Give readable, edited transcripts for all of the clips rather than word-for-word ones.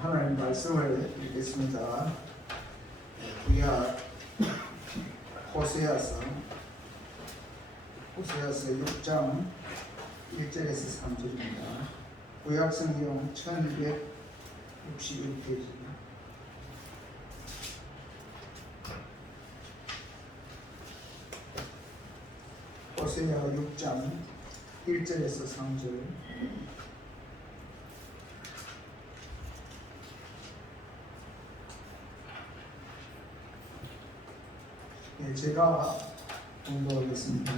하나님 말씀을 읽겠습니다. 구약 호세아서 6장 1절에서 3절입니다. 구약 성경 1261페이지입니다. 호세아 6장 1절에서 3절. 제가 공부하겠습니다.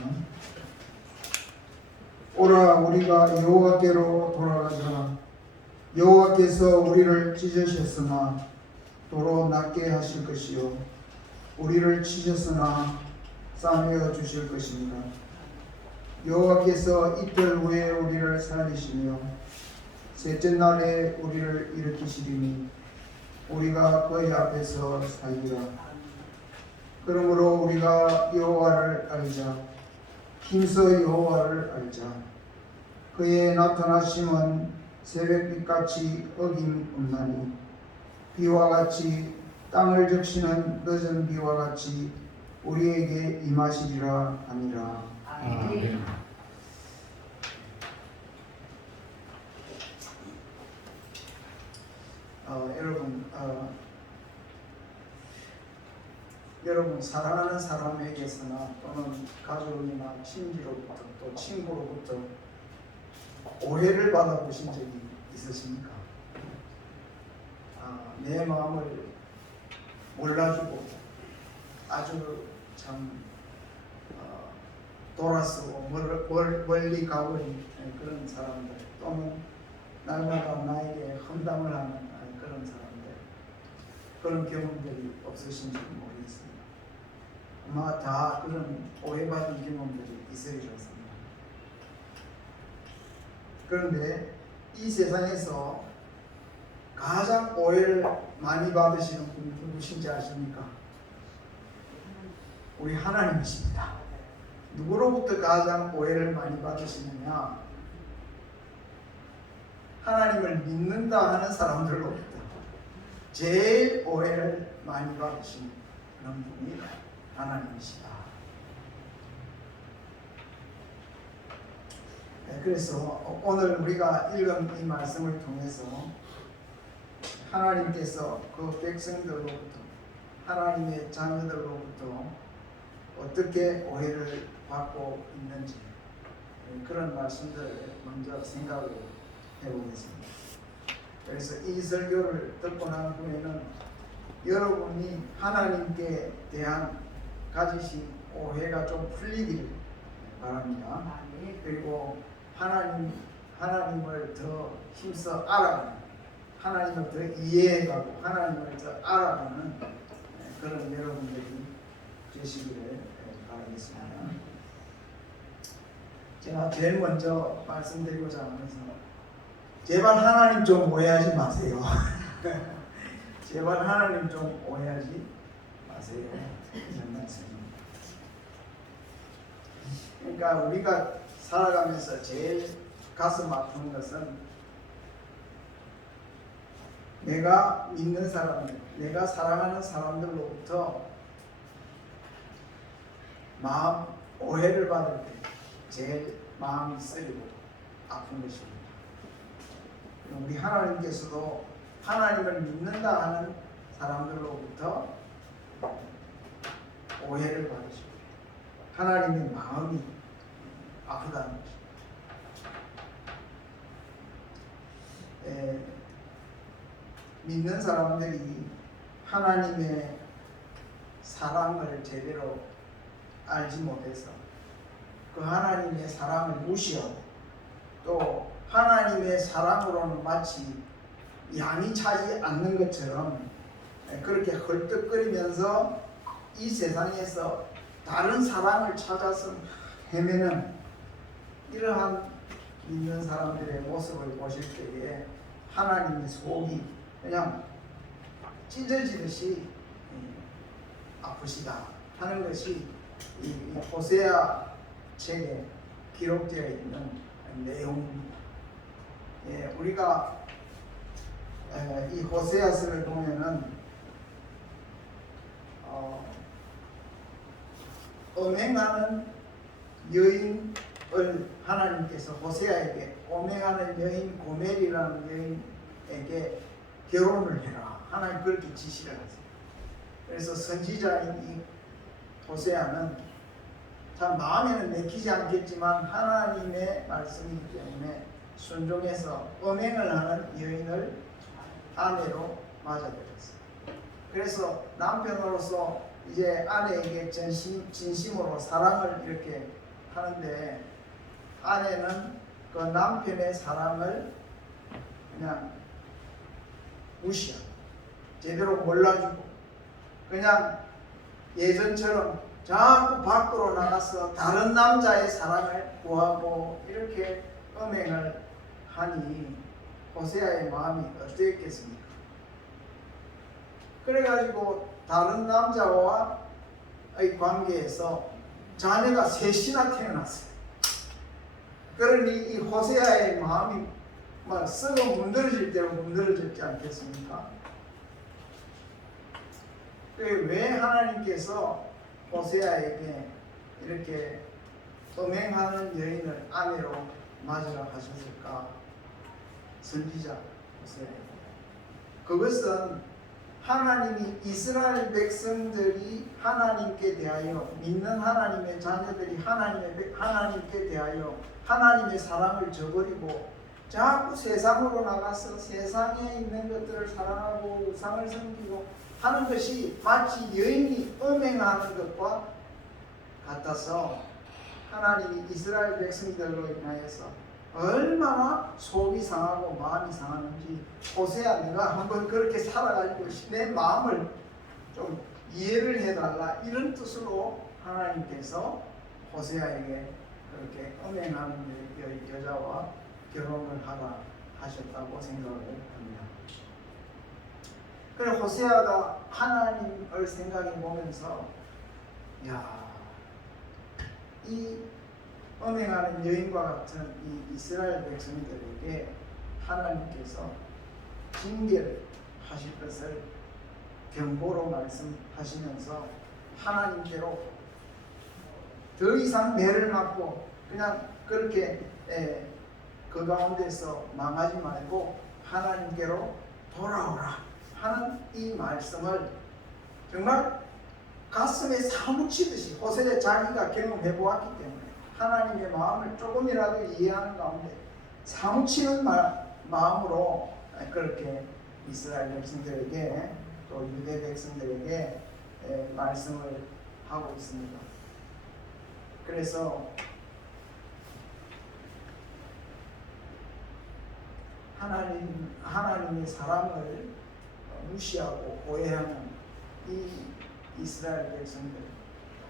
오라, 우리가 여호와께로 돌아가자. 여호와께서 우리를 찢으셨으나 도로 낫게 하실 것이요, 우리를 치셨으나 싸매어 주실 것입니다. 여호와께서 이틀 후에 우리를 살리시며 셋째 날에 우리를 일으키시리니 우리가 그의 앞에서 살리라. 그러므로 우리가 여호와를 알자. 힘써 여호와를 알자. 그의 나타나심은 새벽빛같이 어김없나니 비와 같이 땅을 적시는 늦은 비와 같이 우리에게 임하시리라 하니라. 아멘. 여러분 사랑하는 사람에게서나 또는 가족이나 친지로부터 또 친구로부터 오해를 받아보신 적이 있으십니까? 내 마음을 몰라주고 아주 참 돌아서고 멀리 가버린 그런 사람들, 또는 날마다 나에게 험담을 하는 그런 사람들, 그런 경험들이 없으신지 모르겠습니다. 아마 다 그런 오해받은 경험들이 있으리라 생각합니다. 그런데 이 세상에서 가장 오해를 많이 받으시는 분이 누구신지 아십니까? 우리 하나님이십니다. 누구로부터 가장 오해를 많이 받으시느냐? 하나님을 믿는다 하는 사람들로부터 제일 오해를 많이 받으시는 그런 분이 하나님이시다. 그래서 오늘 우리가 읽은 이 말씀을 통해서 하나님께서 그 백성들로부터, 하나님의 자녀들로부터 어떻게 오해를 받고 있는지, 그런 말씀들을 먼저 생각을 해보겠습니다. 그래서 이 설교를 듣고 난 후에는 여러분이 하나님께 대한 가지신 오해가 좀 풀리기를 바랍니다. 그리고 하나님을 더 힘써 알아가는, 하나님을 더 이해해가고 하나님을 더 알아가는 그런 여러분들이 되시기를 바라겠습니다. 제가 제일 먼저 말씀드리고자 하는 것은, 제발 하나님 좀 오해하지 마세요. 제발 하나님 좀 오해하지 마세요. 이런 말씀입니다. 그러니까 우리가 살아가면서 제일 가슴 아픈 것은 내가 믿는 사람들, 내가 사랑하는 사람들로부터 마음 오해를 받을 때 제일 마음이 쓰리고 아픈 것입니다. 우리 하나님께서도 하나님을 믿는다 하는 사람들로부터 오해를 받으시고 하나님의 마음이 아프다는 것입니다. 믿는 사람들이 하나님의 사랑을 제대로 알지 못해서 그 하나님의 사랑을 무시하고, 또 하나님의 사랑으로는 마치 양이 차지 않는 것처럼 그렇게 헐떡거리면서 이 세상에서 다른 사랑을 찾아서 헤매는 이러한 믿는 사람들의 모습을 보실 때에 하나님의 속이 그냥 찢어지듯이 아프시다 하는 것이 이 호세아 책에 기록되어 있는 내용입니다. 우리가 이 호세아서를 보면은 음행하는 여인을 하나님께서 호세아에게 음행하는 여인 고멜이라는 여인에게 결혼을 해라. 하나님 그렇게 지시를 하세요. 그래서 선지자인 이 호세아는 참 마음에는 내키지 않겠지만 하나님의 말씀이기 때문에 순종해서 음행을 하는 여인을 아내로 맞아들였어요. 그래서 남편으로서 이제 아내에게 진심으로 사랑을 이렇게 하는데 아내는 그 남편의 사랑을 그냥 무시하고 제대로 몰라주고 그냥 예전처럼 자꾸 밖으로 나가서 다른 남자의 사랑을 구하고 이렇게 음행을 하니 호세아의 마음이 어땠겠습니까? 그래가지고 다른 남자와의 관계에서 자녀가 셋이나 태어났어요. 그러니 이 호세아의 마음이 막 썩어 문드러질 대로 문드러졌지 않겠습니까? 왜 하나님께서 호세아에게 이렇게 음행하는 여인을 아내로 맞으라 하셨을까? 선지자 호세아에게. 그것은 하나님이 이스라엘 백성들이 하나님께 대하여 믿는 하나님의 자녀들이 하나님께 대하여 하나님의 사랑을 저버리고 자꾸 세상으로 나가서 세상에 있는 것들을 사랑하고 우상을 섬기고 하는 것이 마치 여인이 음행하는 것과 같아서 하나님이 이스라엘 백성들로 인하여서 얼마나 속이 상하고 마음이 상하는지 호세아 내가 한번 그렇게 살아가지고 내 마음을 좀 이해를 해달라 이런 뜻으로 하나님께서 호세아에게 그렇게 음행하는 여자와 결혼을 하라 하셨다고 생각을 합니다. 그래 호세아가 하나님을 생각해 보면서 이 음행하는 여인과 같은 이 이스라엘 백성들에게 하나님께서 징계를 하실 것을 경고로 말씀하시면서 하나님께로 더 이상 매를 맞고 그냥 그렇게 그 가운데서 망하지 말고 하나님께로 돌아오라 하는 이 말씀을 정말 가슴에 사무치듯이 호세아 자기가 경험해 보았기 때문에 하나님의 마음을 조금이라도 이해하는 가운데 사무치는 마음으로 그렇게 이스라엘 백성들에게 또 유대 백성들에게 말씀을 하고 있습니다. 그래서 하나님의 사랑을 무시하고 오해하는 이 이스라엘 백성들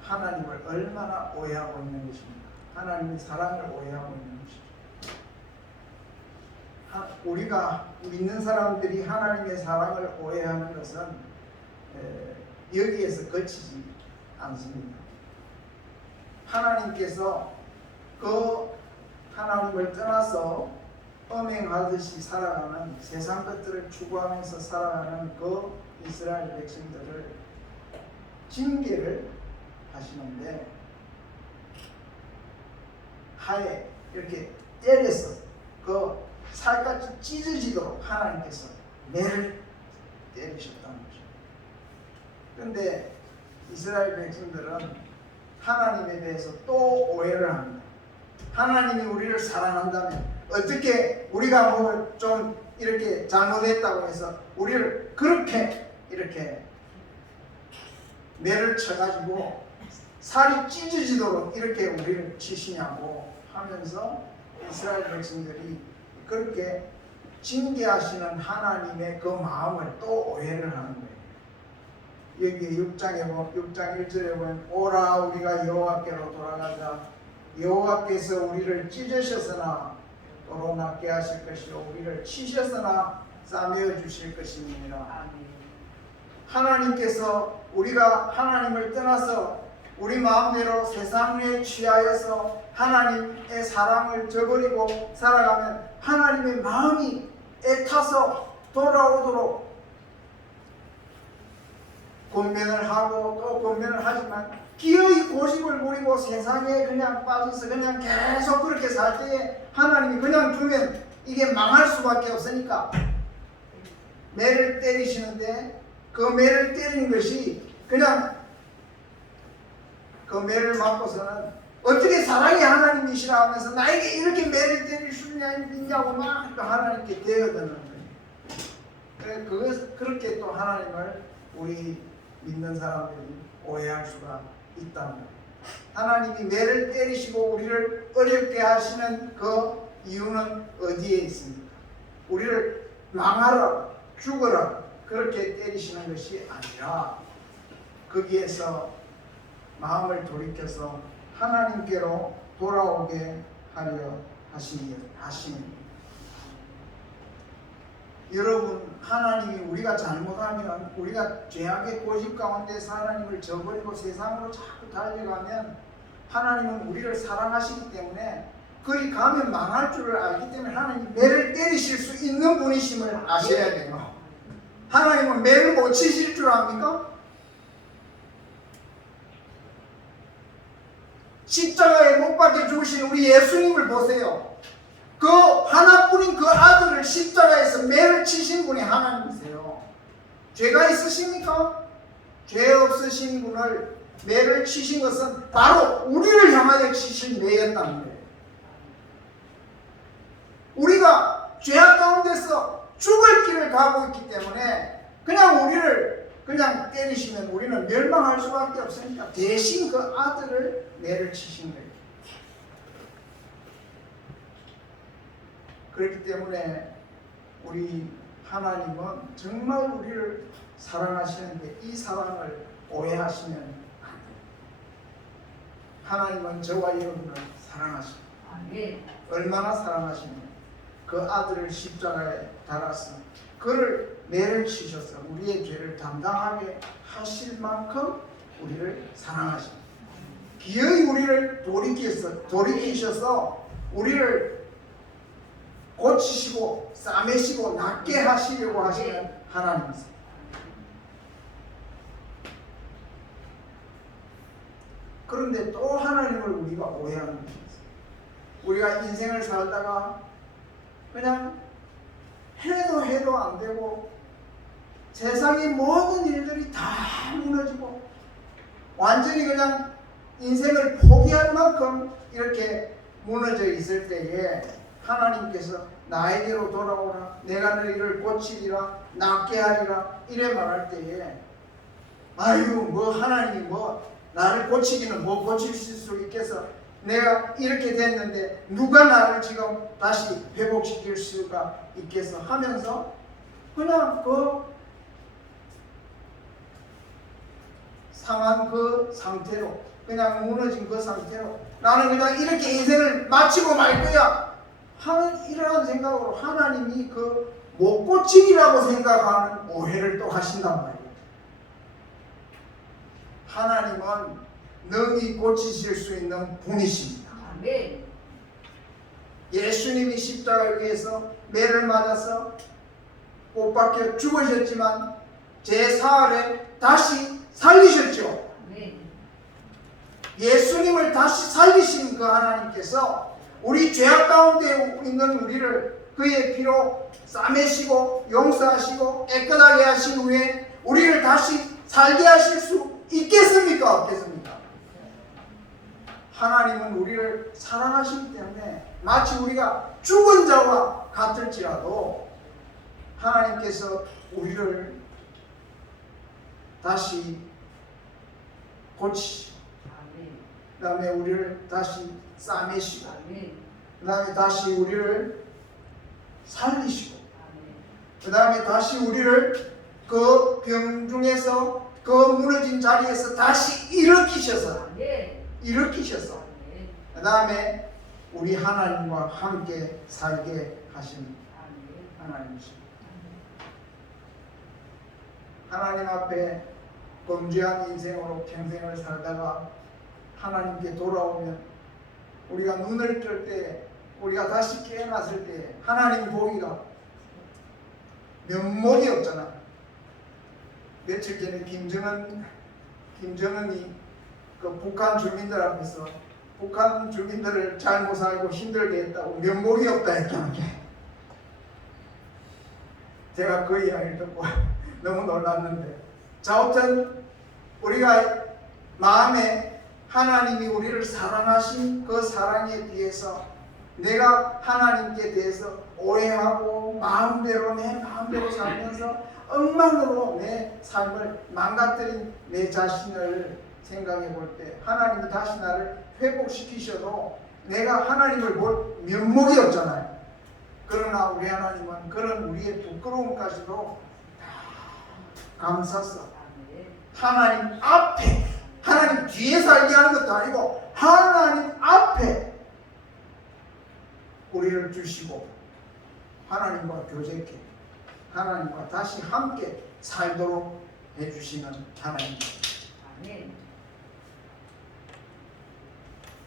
하나님을 얼마나 오해하고 있는 것입니까? 하나님의 사랑을 오해하고 있는 것이죠. 우리가 믿는 사람들이 하나님의 사랑을 오해하는 것은 여기에서 그치지 않습니다. 하나님께서 그 하나님을 떠나서 음행하듯이 살아가는 세상 것들을 추구하면서 살아가는 그 이스라엘 백성들을 징계를 하시는데 하에 이렇게 때려서 그 살같이 찢어지도록 하나님께서 매를 때리셨다는 거죠. 그런데 이스라엘 백성들은 하나님에 대해서 또 오해를 합니다. 하나님이 우리를 사랑한다면 어떻게 우리가 뭐 좀 이렇게 잘못했다고 해서 우리를 그렇게 이렇게 매를 쳐가지고 살이 찢어지도록 이렇게 우리를 치시냐고 하면서 이스라엘 백성들이 그렇게 징계하시는 하나님의 그 마음을 또 오해를 하는 거예요. 여기 6장 1절에 보면 오라 우리가 여호와께로 돌아가자 여호와께서 우리를 찢으셨으나 도로 낫게 하실 것이요 우리를 치셨으나 싸매어 주실 것입니다. 하나님께서 우리가 하나님을 떠나서 우리 마음대로 세상에 취하여서 하나님의 사랑을 저버리고 살아가면 하나님의 마음이 애타서 돌아오도록 권면을 하고 또 권면을 하지만 기어이 고집을 부리고 세상에 그냥 빠져서 그냥 계속 그렇게 살 때에 하나님이 그냥 두면 이게 망할 수밖에 없으니까 매를 때리시는데 그 매를 때리는 것이 그냥 그 매를 맞고서는 어떻게 사랑의 하나님이시라 하면서 나에게 이렇게 매를 때릴 수 있냐고 막 하나님께 대어드는 거예요. 그렇게 또 하나님을 우리 믿는 사람들이 오해할 수가 있다는 거예요. 하나님이 매를 때리시고 우리를 어렵게 하시는 그 이유는 어디에 있습니까? 우리를 망하라, 죽어라 그렇게 때리시는 것이 아니라 거기에서 마음을 돌이켜서 하나님께로 돌아오게 하려 하시는 여러분, 하나님이 우리가 잘못하면 우리가 죄악의 고집 가운데서 하나님을 저버리고 세상으로 자꾸 달려가면 하나님은 우리를 사랑하시기 때문에 그리 가면 망할 줄을 알기 때문에 하나님이 매를 때리실 수 있는 분이심을 아셔야 돼요. 하나님은 매를 못 치실 줄 압니까? 십자가에 못 박혀 죽으신 우리 예수님을 보세요. 그 하나뿐인 그 아들을 십자가에서 매를 치신 분이 하나님이세요. 죄가 있으십니까? 죄 없으신 분을 매를 치신 것은 바로 우리를 향하여 치신 매였다는 거예요. 우리가 죄악 가운데서 죽을 길을 가고 있기 때문에 그냥 우리를 그냥 때리시면 우리는 멸망할 수밖에 없으니까 대신 그 아들을 매를 치신 거예요. 그렇기 때문에 우리 하나님은 정말 우리를 사랑하시는데 이 사랑을 오해하시면 안 돼요. 하나님은 저와 여러분을 사랑하십니다. 얼마나 사랑하시면 그 아들을 십자가에 달아서 그를 매를 치셔서 우리의 죄를 담당하게 하실 만큼 우리를 사랑하십니다. 기어이 우리를 돌이키셔서 우리를 고치시고 싸매시고 낫게 하시려고 하시는 하나님이세요. 그런데 또 하나님을 우리가 오해하는 것이 있어요. 우리가 인생을 살다가 그냥 해도 안 되고 세상의 모든 일들이 다 무너지고 완전히 그냥 인생을 포기할 만큼 이렇게 무너져 있을 때에 하나님께서 나에게로 돌아오라, 내가 너희를 고치리라, 낫게 하리라 이래 말할 때에 아유 뭐 하나님이 뭐 나를 고치기는 뭐 고칠 수 있겠어, 내가 이렇게 됐는데 누가 나를 지금 다시 회복시킬 수가 있겠어 하면서 그냥 그 상한 그 상태로 그냥 무너진 그 상태로 나는 그냥 이렇게 인생을 마치고 말 거야 하는 이러한 생각으로 하나님이 그 못 고치기라고 생각하는 오해를 또 하신단 말이에요. 하나님은 능히 고치실 수 있는 분이십니다. 아멘. 예수님이 십자가 위에서 매를 맞아서 못 박혀 죽으셨지만 제4일에 다시 살리셨죠. 아멘. 예수님을 다시 살리신 그 하나님께서 우리 죄악 가운데 있는 우리를 그의 피로 싸매시고 용서하시고 깨끗하게 하신 후에 우리를 다시 살게 하실 수 있겠습니까? 없겠습니까? 하나님은 우리를 사랑하시기 때문에 마치 우리가 죽은 자와 같을지라도 하나님께서 우리를 다시 고치시고 그 다음에 우리를 다시 싸매시고 그 다음에 다시 우리를 살리시고 그 다음에 다시 우리를 그 병중에서 그 무너진 자리에서 다시 일으키셔서 그 다음에 우리 하나님과 함께 살게 하신 하나님이십니다. 하나님 앞에 범죄한 인생으로 평생을 살다가 하나님께 돌아오면 우리가 눈을 뜰 때 우리가 다시 깨어났을 때 하나님 보기가 면목이 없잖아. 며칠 전에 김정은이 그 북한 주민들 앞에서 북한 주민들을 잘 못 살고 힘들게 했다고 면목이 없다 했다는 게, 제가 그 이야기를 듣고 너무 놀랐는데, 자, 아무튼 우리가 마음에 하나님이 우리를 사랑하신 그 사랑에 비해서 내가 하나님께 대해서 오해하고 내 마음대로 살면서 엉망으로 내 삶을 망가뜨린 내 자신을 생각해 볼 때, 하나님이 다시 나를 회복시키셔도 내가 하나님을 볼 면목이 없잖아요. 그러나 우리 하나님은 그런 우리의 부끄러움까지도 다 감쌌어. 하나님 앞에, 하나님 뒤에 살게 하는 것도 아니고 하나님 앞에 우리를 주시고 하나님과 교제케, 하나님과 다시 함께 살도록 해주시는 하나님.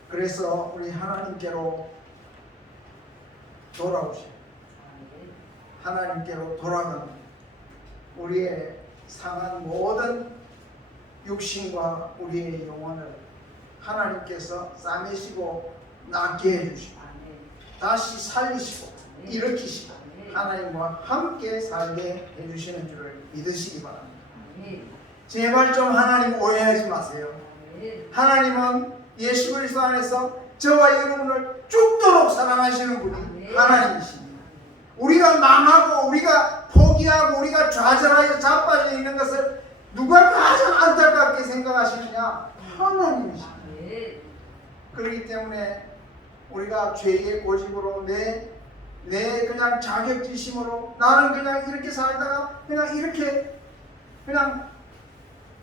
그래서 우리 하나님께로 돌아오시고 하나님께로 돌아가는 우리의 상한 모든 육신과 우리의 영혼을 하나님께서 싸매시고 낫게 해주시고 다시 살리시고 일으키시고 하나님과 함께 살게 해주시는 줄을 믿으시기 바랍니다. 제발 좀 하나님 오해하지 마세요. 하나님은 예수 그리스도 안에서 저와 여러분을 죽도록 사랑하시는 분이 하나님이십니다. 우리가 망하고 우리가 포기하고 우리가 좌절하여 자빠져 있는 것을 누가 가장 안타깝게 생각하시느냐? 하나님이십니다. 그렇기 때문에 우리가 죄의 고집으로 내 그냥 자격지심으로 나는 그냥 이렇게 살다가 그냥 이렇게 그냥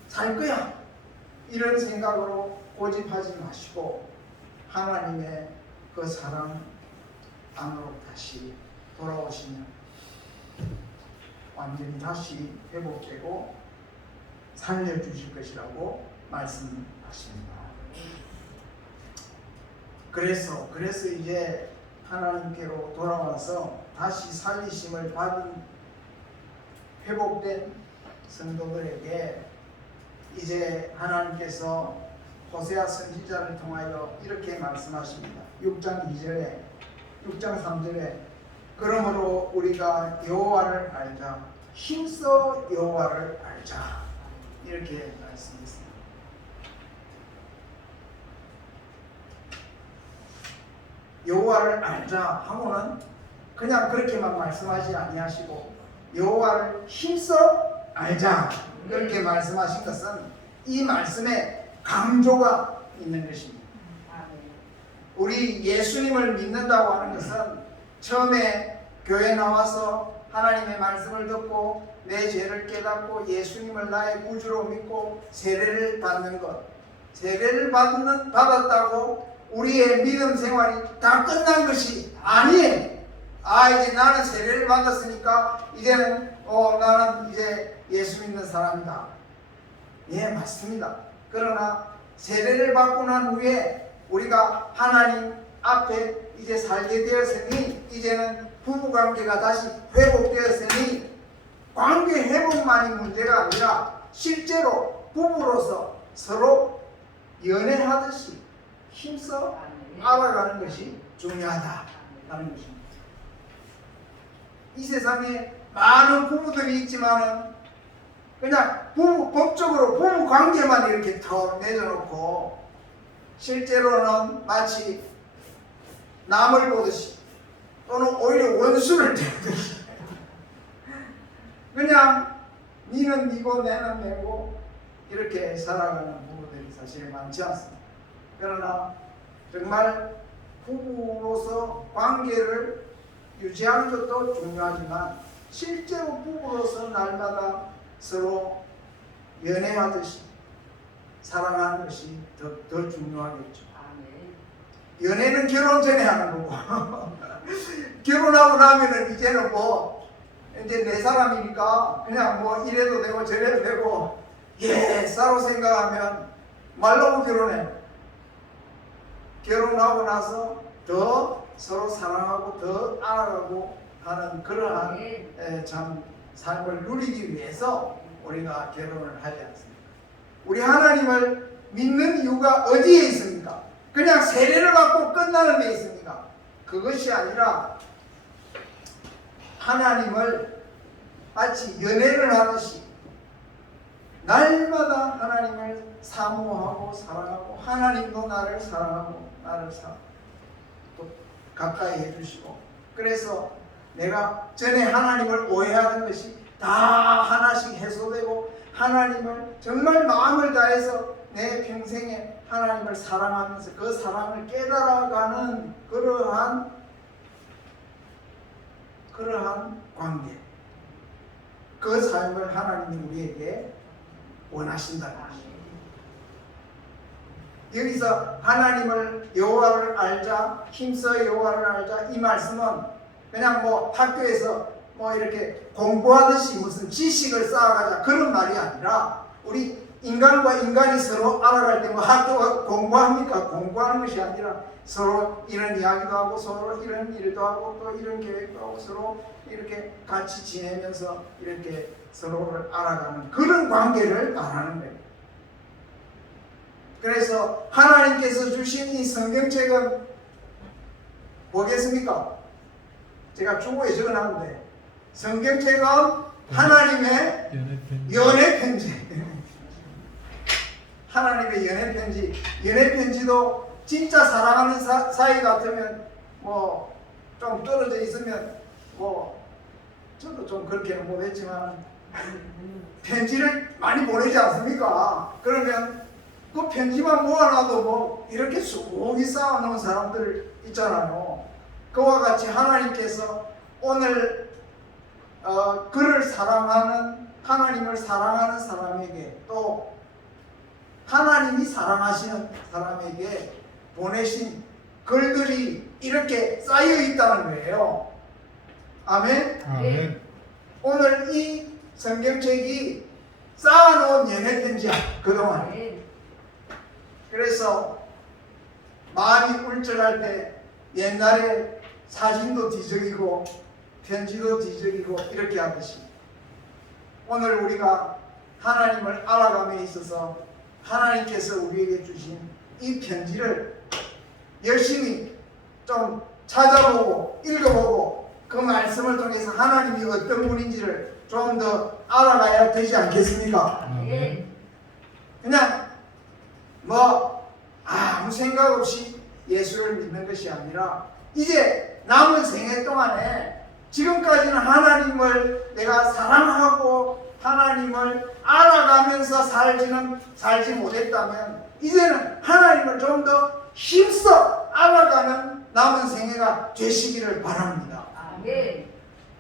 살 거야, 이런 생각으로 고집하지 마시고 하나님의 그 사랑 안으로 다시 돌아오시면 완전히 다시 회복되고 살려주실 것이라고 말씀하십니다. 그래서 이제 하나님께로 돌아와서 다시 살리심을 받은 회복된 성도들에게 이제 하나님께서 호세아 선지자를 통하여 이렇게 말씀하십니다. 6장 2절에 6장 3절에 그러므로 우리가 여호와를 알자, 힘써 여호와를 알자, 이렇게 말씀했습니다. 여호와를 알자 하고는 그냥 그렇게만 말씀하지 아니하시고 여호와를 힘써 알자 이렇게 말씀하신 것은 이 말씀에 강조가 있는 것입니다. 우리 예수님을 믿는다고 하는 것은 처음에 교회 나와서 하나님의 말씀을 듣고 내 죄를 깨닫고 예수님을 나의 구주로 믿고 세례를 받는 것, 세례를 받았다고 우리의 믿음 생활이 다 끝난 것이 아니에요. 이제 나는 세례를 받았으니까 이제는 나는 이제 예수 믿는 사람이다. 예, 맞습니다. 그러나 세례를 받고 난 후에 우리가 하나님 앞에 이제 살게 되었으니 이제는 부부관계가 다시 회복되었으니 관계 회복만이 문제가 아니라 실제로 부부로서 서로 연애하듯이 힘써 알아가는 것이 중요하다라는 것입니다. 이 세상에 많은 부부들이 있지만은 그냥 법적으로 부부 관계만 이렇게 더 맺어놓고 실제로는 마치 남을 보듯이 또는 오히려 원수를 대듯이 그냥 니는 니고 내는 내고 이렇게 살아가는 부부들이 사실 많지 않습니다. 그러나 정말 부부로서 관계를 유지하는 것도 중요하지만 실제로 부부로서 날마다 서로 연애하듯이 사랑하는 것이 더 중요하겠죠. 연애는 결혼 전에 하는 거고 결혼하고 나면은 이제는 이제 내 사람이니까 그냥 이래도 되고 저래도 되고 서로 생각하면 말로 결혼해. 결혼하고 나서 더 서로 사랑하고 더 알아가고 하는 그러한 참 삶을 누리기 위해서 우리가 결혼을 하지 않습니까? 우리 하나님을 믿는 이유가 어디에 있습니까? 그냥 세례를 받고 끝나는 데 있습니까? 그것이 아니라 하나님을 마치 연애를 하듯이 날마다 하나님을 사모하고 사랑하고 하나님도 나를 사랑하고 나를 또 가까이 해주시고, 그래서 내가 전에 하나님을 오해하는 것이 다 하나씩 해소되고 하나님을 정말 마음을 다해서 내 평생에 하나님을 사랑하면서 그 사랑을 깨달아가는 그러한 관계, 그 삶을 하나님이 우리에게 원하신다는 것입니다. 여기서 하나님을 여호와를 알자, 힘써 여호와를 알자, 이 말씀은 그냥 뭐 학교에서 뭐 이렇게 공부하듯이 무슨 지식을 쌓아가자 그런 말이 아니라, 우리 인간과 인간이 서로 알아갈 때 뭐 학교 공부합니까? 공부하는 것이 아니라 서로 이런 이야기도 하고 서로 이런 일도 하고 또 이런 계획도 하고 서로 이렇게 같이 지내면서 이렇게 서로를 알아가는 그런 관계를 말하는 거예요. 그래서 하나님께서 주신 이 성경책은 뭐겠습니까? 제가 주보에 적어놨는데, 성경책은 하나님의 연애 편지. 하나님의 연애 편지. 연애 편지도 진짜 사랑하는 사이 같으면 뭐 좀 떨어져 있으면 뭐 저도 좀 그렇게는 못했지만 편지를 많이 보내지 않습니까? 그러면 그 편지만 모아놔도 뭐 이렇게 수고히 쌓아놓은 사람들 있잖아요. 그와 같이 하나님께서 오늘 그를 사랑하는, 하나님을 사랑하는 사람에게, 또 하나님이 사랑하시는 사람에게 보내신 글들이 이렇게 쌓여 있다는 거예요. 아멘? 아멘. 오늘 이 성경책이 쌓아놓은 연애 편지야, 그동안. 그래서 마음이 울적할 때 옛날에 사진도 뒤적이고 편지도 뒤적이고 이렇게 하듯이, 오늘 우리가 하나님을 알아감에 있어서 하나님께서 우리에게 주신 이 편지를 열심히 좀 찾아보고 읽어보고 그 말씀을 통해서 하나님이 어떤 분인지를 좀 더 알아가야 되지 않겠습니까? 아멘. 그냥 뭐 아무 생각 없이 예수를 믿는 것이 아니라, 이제 남은 생애 동안에 지금까지는 하나님을 내가 사랑하고 하나님을 알아가면서 살지 못했다면, 이제는 하나님을 좀 더 힘써 알아가는 남은 생애가 되시기를 바랍니다. 아멘.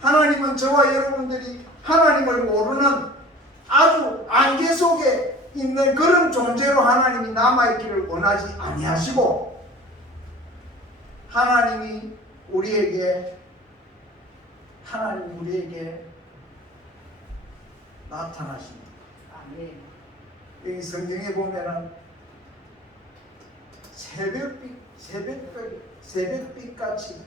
하나님은 저와 여러분들이 하나님을 모르는 아주 안개 속에 있는 그런 존재로 하나님이 남아있기를 원하지 아니하시고, 하나님이 우리에게 나타나십니다. 아멘. 여기 성경에 보면은 새벽빛 같이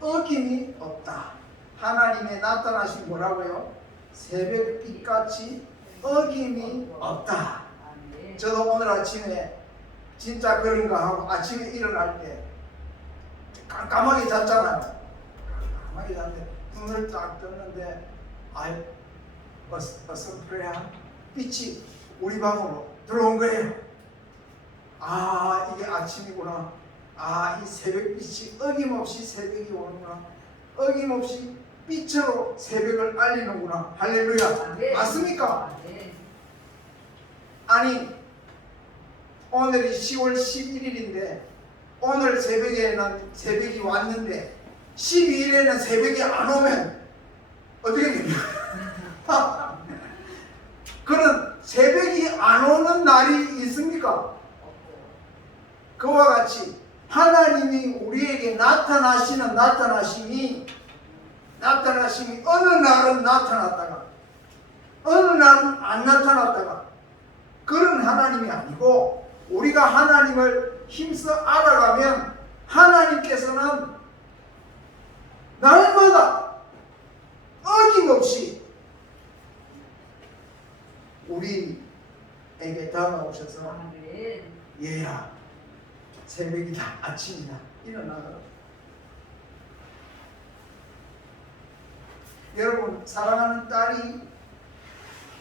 어김이 없다. 하나님의 나타나신 뭐라고요? 새벽빛 같이 어김이 없다. 아멘. 저도 오늘 아침에 진짜 그런가 하고 아침에 일어날 때 깜깜하게 잤잖아요. 깜깜하게 잤는데 눈을 딱 떴는데 어썸프레야 빛이 우리 방으로 들어온 거예요. 아, 이게 아침이구나. 아, 이 새벽빛이 어김없이 새벽이 오는구나. 어김없이 빛으로 새벽을 알리는구나. 할렐루야. 아멘. 맞습니까? 아멘. 아니, 오늘이 10월 11일인데 오늘 새벽에는 새벽이 왔는데 12일에는 새벽이 안 오면 어떻게 됩니까? 그런 새벽이 안 오는 날이 있습니까? 그와 같이 하나님이 우리에게 나타나시는 나타나심이 어느 날은 나타났다가 어느 날은 안 나타났다가 그런 하나님이 아니고, 우리가 하나님을 힘써 알아가면 하나님께서는 날마다 어김없이 우리에게 다가오셔서 아멘. 얘야 새벽이다 아침이다 일어나라. 여러분 사랑하는 딸이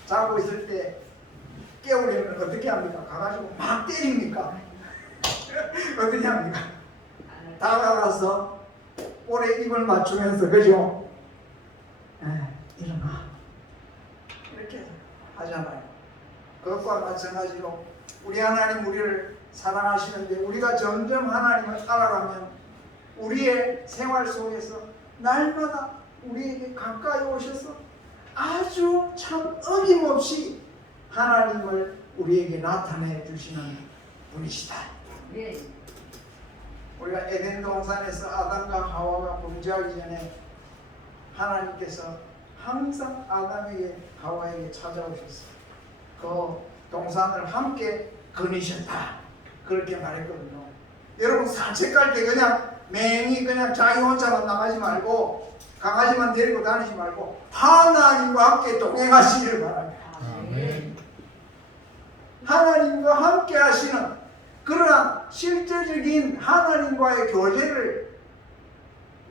자고 있을 때 깨우려면 어떻게 합니까? 가가지고 막 때립니까? 어떻게 합니까? 다가가서 볼에 입을 맞추면서 그죠? 일어나 이렇게 하잖아요. 그것과 마찬가지로 우리 하나님 우리를 사랑하시는데 우리가 점점 하나님을 알아가면 우리의 생활 속에서 날마다 우리에게 가까이 오셔서 아주 참 어김없이 하나님을 우리에게 나타내 주시는 분이시다. 예. 우리가 에덴 동산에서 아담과 하와가 범죄하기 전에 하나님께서 항상 아담에게 하와에게 찾아오셨어요. 그 동산을 함께 거니셨다 그렇게 말했거든요. 여러분 산책 갈 때 그냥 맹히 그냥 자기 혼자만 나가지 말고 강아지만 데리고 다니지 말고 하나님과 함께 동행하시기를 바랍니다. 아멘. 하나님과 함께 하시는 그러한 실제적인 하나님과의 교제를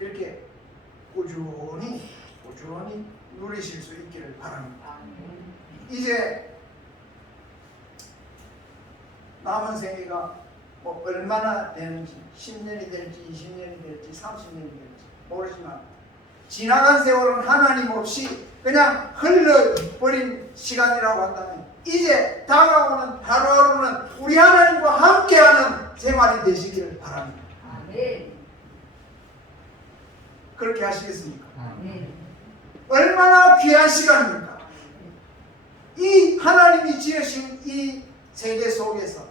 이렇게 꾸준히 누리실 수 있기를 바랍니다. 아멘. 이제 남은 생애가 뭐 얼마나 되는지 10년이 될지 20년이 될지 30년이 될지 모르지만 지나간 세월은 하나님 없이 그냥 흘러버린 시간이라고 한다면 이제 다가오는 하루하루는 우리 하나님과 함께하는 생활이 되시기를 바랍니다. 아멘. 그렇게 하시겠습니까? 아멘. 얼마나 귀한 시간입니까? 이 하나님이 지으신 이 세계 속에서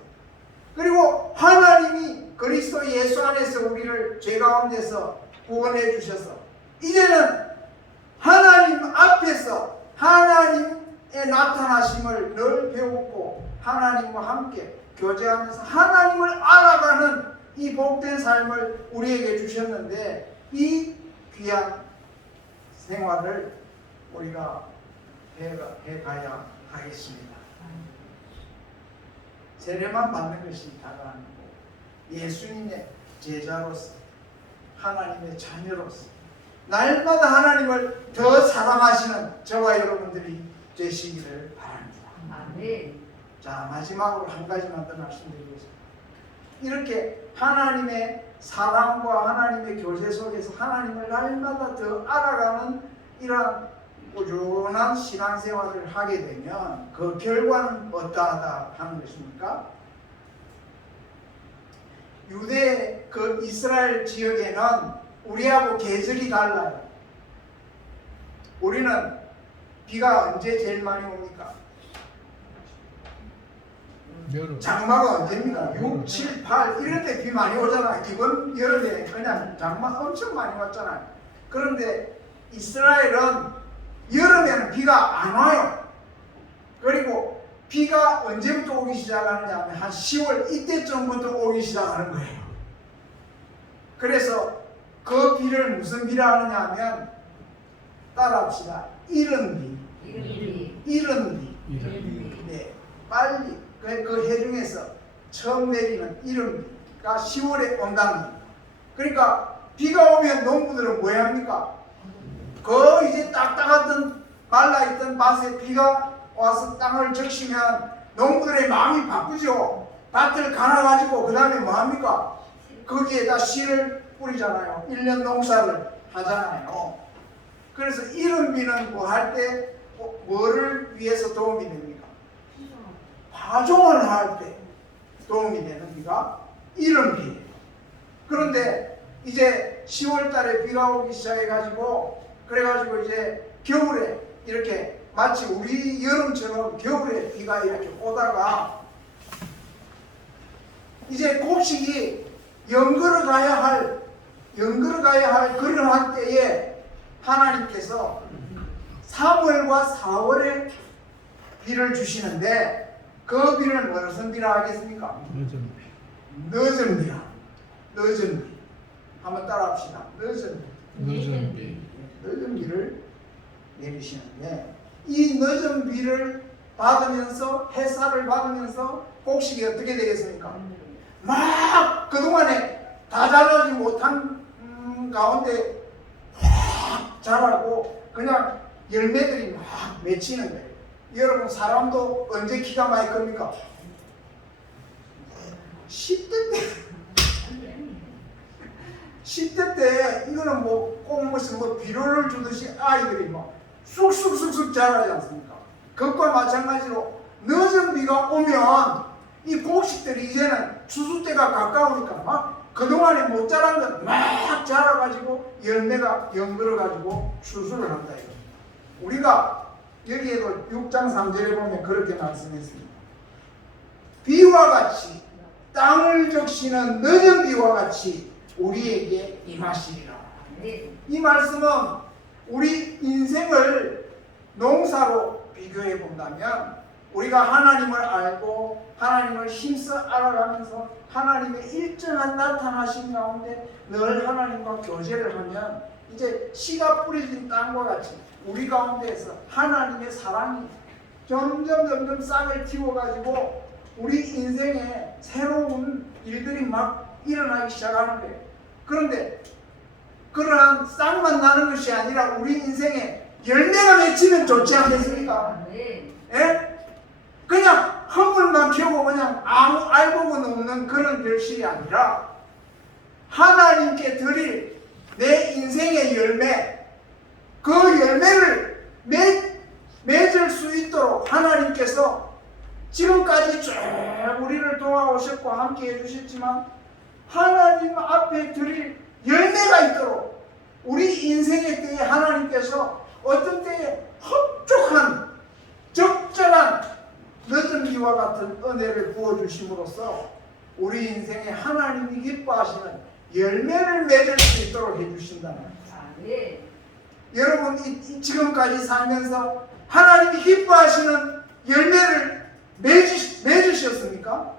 그리고 하나님이 그리스도 예수 안에서 우리를 죄 가운데서 구원해 주셔서 이제는 하나님 앞에서 하나님의 나타나심을 늘 배우고 하나님과 함께 교제하면서 하나님을 알아가는 이 복된 삶을 우리에게 주셨는데 이 귀한 생활을 우리가 해가야 하겠습니다. 세례만 받는 것이 다가 아니고 예수님의 제자로서 하나님의 자녀로서 날마다 하나님을 더 사랑하시는 저와 여러분들이 되시기를 바랍니다. 아멘. 자, 마지막으로 한 가지만 더 말씀드리겠습니다. 이렇게 하나님의 사랑과 하나님의 교제 속에서 하나님을 날마다 더 알아가는 이러한 꾸준한 신앙생활을 하게 되면 그 결과는 어떠하다 하는 것입니까? 유대 그 이스라엘 지역에는 우리하고 계절이 달라요. 우리는 비가 언제 제일 많이 옵니까? 여름. 장마가 언제입니까? 6, 7, 8 이럴 때 비 많이 오잖아요. 이번 여름에 그냥 장마 엄청 많이 왔잖아요. 그런데 이스라엘은 여름에는 비가 안 와요. 그리고 비가 언제부터 오기 시작하느냐 하면 한 10월 이때쯤부터 오기 시작하는 거예요. 그래서 그 비를 무슨 비라 하느냐 하면 따라합시다. 이른 비. 이른 비. 네, 빨리 그 해중에서 처음 내리는 이른 비가 10월에 온다는 거예요. 그러니까 비가 오면 농부들은 뭐 합니까? 그 이제 딱딱하던 말라있던 밭에 비가 와서 땅을 적시면 농부들의 마음이 바쁘죠. 밭을 갈아가지고 그 다음에 뭐 합니까? 거기에다 씨를 뿌리잖아요. 1년 농사를 하잖아요. 그래서 이른 비는 뭐 할 때 뭐를 위해서 도움이 됩니까? 파종을 할 때 도움이 되는 비가 이른 비예요. 그런데 이제 10월 달에 비가 오기 시작해가지고 그래가지고 이제 겨울에 이렇게 마치 우리 여름처럼 겨울에 비가 이렇게 오다가 이제 곡식이 연걸어 가야 할 그러한 때에 하나님께서 3월과 4월에 비를 주시는데 그 비를 무슨 비라 하겠습니까? 늦은 비라. 늦은 비. 한번 따라합시다. 늦은 비를 내리시는데 이 늦은 비를 받으면서 햇살을 받으면서 곡식이 어떻게 되겠습니까? 막 그동안에 다 자라지 못한 가운데 확 자라고 그냥 열매들이 막 맺히는 거예요. 여러분 사람도 언제 키가 많이 큽니까? 10대 때 10대 때 이거는 꼭 무슨 비료를 주듯이 아이들이 막 쑥쑥쑥쑥 자라지 않습니까? 그것과 마찬가지로 늦은 비가 오면 이 곡식들이 이제는 추수 때가 가까우니까 막 그동안에 못 자란 건 막 자라가지고 열매가 연들어가지고 추수를 한다 이거. 우리가 여기에도 6장 3절에 보면 그렇게 말씀했습니다. 비와 같이 땅을 적시는 늦은 비와 같이 우리에게 임하시리라. 이 말씀은 우리 인생을 농사로 비교해 본다면 우리가 하나님을 알고 하나님을 힘써 알아가면서 하나님의 일정한 나타나신 가운데 늘 하나님과 교제를 하면 이제 씨가 뿌려진 땅과 같이 우리 가운데에서 하나님의 사랑이 점점 싹을 틔워가지고 우리 인생에 새로운 일들이 막 일어나기 시작하는 거예요. 그런데 그러한 싹만 나는 것이 아니라 우리 인생에 열매가 맺히면 좋지 않겠습니까? 예? 그냥 허물만 켜고 그냥 아무 알고는 없는 그런 결실이 아니라 하나님께 드릴 내 인생의 열매, 그 열매를 맺을 수 있도록 하나님께서 지금까지 쭉 우리를 도와오셨고 함께 해주셨지만 하나님 앞에 드릴 열매가 있도록 우리 인생의 때에 하나님께서 어떤 때에 흡족한 적절한 늦은 비와 같은 은혜를 부어주심으로써 우리 인생에 하나님이 기뻐하시는 열매를 맺을 수 있도록 해주신다는 거예요. 여러분 지금까지 살면서 하나님이 기뻐하시는 열매를 맺으셨습니까?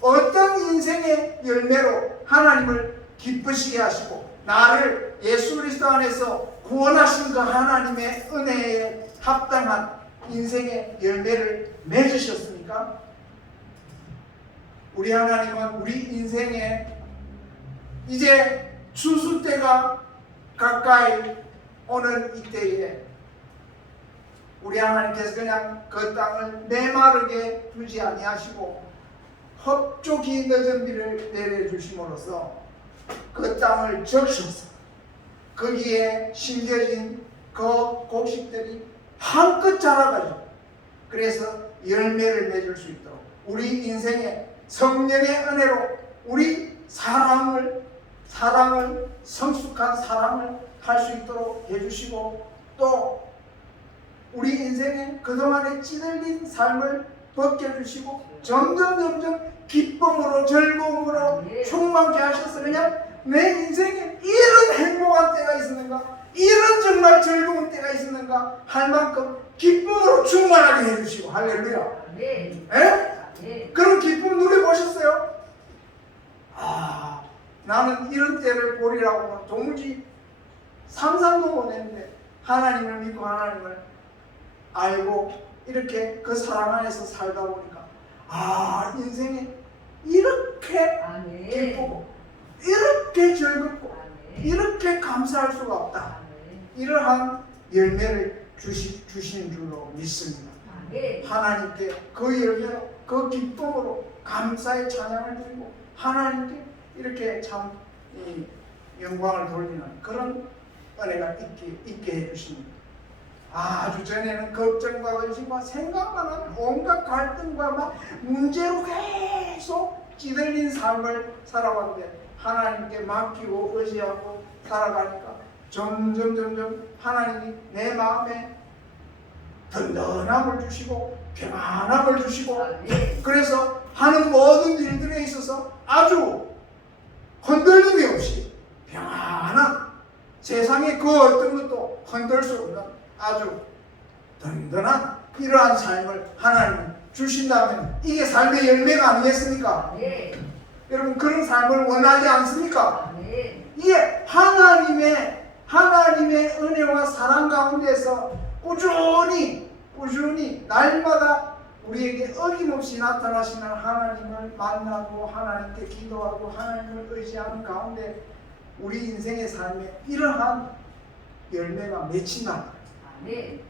어떤 인생의 열매로 하나님을 기쁘시게 하시고 나를 예수 그리스도 안에서 구원하신 그 하나님의 은혜에 합당한 인생의 열매를 맺으셨습니까? 우리 하나님은 우리 인생에 이제 추수 때가 가까이 오는 이때에 우리 하나님께서 그냥 그 땅을 메마르게 두지 아니하시고 흡족히 늦은 비를 내려주심으로써 그 땅을 적셔서 거기에 심겨진 그 곡식들이 한껏 자라가지고 그래서 열매를 맺을 수 있도록 우리 인생에 성령의 은혜로 우리 사랑을 성숙한 사랑을 할 수 있도록 해주시고 또 우리 인생에 그동안에 찌들린 삶을 벗겨주시고 점점 기쁨으로 즐거움으로 충만케 하셔서 그냥 내 인생에 이런 행복한 때가 있었는가 이런 정말 즐거운 때가 있었는가 할 만큼 기쁨으로 충만하게 해주시고 할렐루야. 그런 기쁨 누려보셨어요? 나는 이런 때를 보리라고는 도무지 상상도 못했는데 하나님을 믿고 하나님을 알고 이렇게 그 사랑 안에서 살다 보니까 인생에 이렇게 기쁘고 이렇게 즐겁고 이렇게 감사할 수가 없다. 이러한 열매를 주신 줄로 믿습니다. 하나님께 그 열매로 그 기쁨으로 감사의 찬양을 드리고 하나님께 이렇게 참 영광을 돌리는 그런 은혜가 있게 해주십니다. 아주 전에는 걱정과 근심과 생각만 하는 온갖 갈등과 막 문제로 계속 찌들린 삶을 살아왔는데 하나님께 맡기고 의지하고 살아가니까 점점 하나님이 내 마음에 든든함을 주시고 평안함을 주시고 그래서 하는 모든 일들에 있어서 아주 흔들림이 없이 평안한 세상에 그 어떤 것도 흔들 수 없는 아주 든든한 이러한 삶을 하나님은 주신다면 이게 삶의 열매가 아니겠습니까? 여러분 그런 삶을 원하지 않습니까? 이게 하나님의 은혜와 사랑 가운데서 꾸준히 꾸준히 날마다 우리에게 어김없이 나타나시는 하나님을 만나고 하나님께 기도하고 하나님을 의지하는 가운데 우리 인생의 삶에 이러한 열매가 맺힌다. 아멘.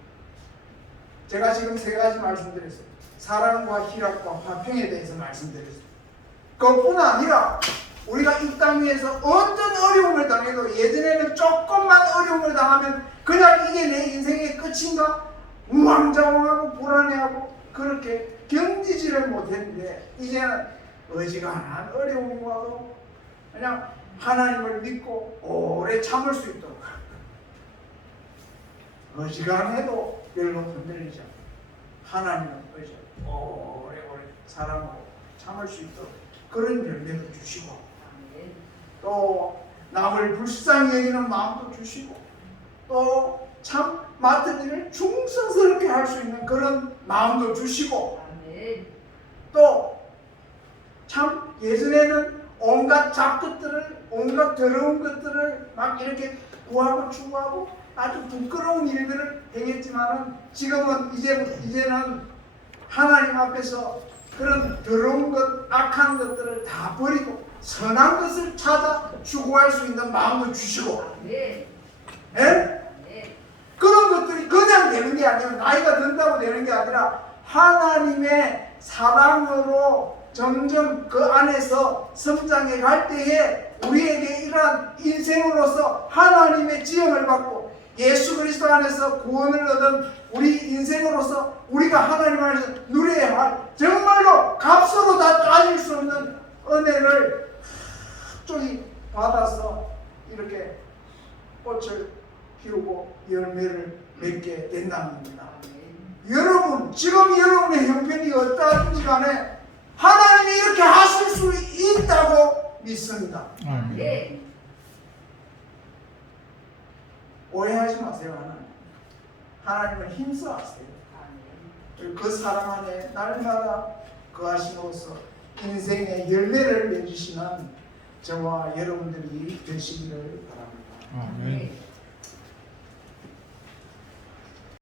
제가 지금 세 가지 말씀드렸어요. 사랑과 희락과 화평에 대해서 말씀드렸어요. 그것뿐 아니라 우리가 이 땅 위에서 어떤 어려움을 당해도 예전에는 조금만 어려움을 당하면 그냥 이게 내 인생의 끝인가? 우왕좌왕하고 불안해하고 그렇게 견디지를 못했는데 이제는 어지간한 어려움이 와도 그냥 하나님을 믿고 오래 참을 수 있도록 어지간해도 별로 흔들리지 않고 하나님을 의지하고 오래오래 사랑하고 참을 수 있도록 그런 열매를 주시고 아멘. 또 남을 불쌍히 여기는 마음도 주시고 또 참 맡은 일을 충성스럽게 할 수 있는 그런 마음도 주시고 아멘. 또 참 예전에는 온갖 잡것들을 온갖 더러운 것들을 막 이렇게 구하고 추구하고 아주 부끄러운 일들을 행했지만은 지금은 이제는 하나님 앞에서 그런 더러운 것, 악한 것들을 다 버리고 선한 것을 찾아 추구할 수 있는 마음도 주시고 아멘. 예? 아멘. 그런 것들이 그냥 되는 게 아니라 나이가 든다고 되는 게 아니라 하나님의 사랑으로 점점 그 안에서 성장해 갈 때에 우리에게 이러한 인생으로서 하나님의 지형을 받고 예수 그리스도 안에서 구원을 얻은 우리 인생으로서 우리가 하나님 안에서 누려야 할 정말로 값으로 다 따질 수 없는 은혜를 쪽이 받아서 이렇게 꽃을 피우고 열매를 맺게 된다는 겁니다. 여러분 지금 여러분의 형편이 어떠한지 간에 하나님이 이렇게 하실 수 있다고 믿습니다. 아멘. 오해하지 마세요. 하나님을 힘써하세요. 아멘. 그 사랑 안에 날마다 거하심으로써 인생의 열매를 맺으시는 저와 여러분들이 되시기를 바랍니다. 아멘.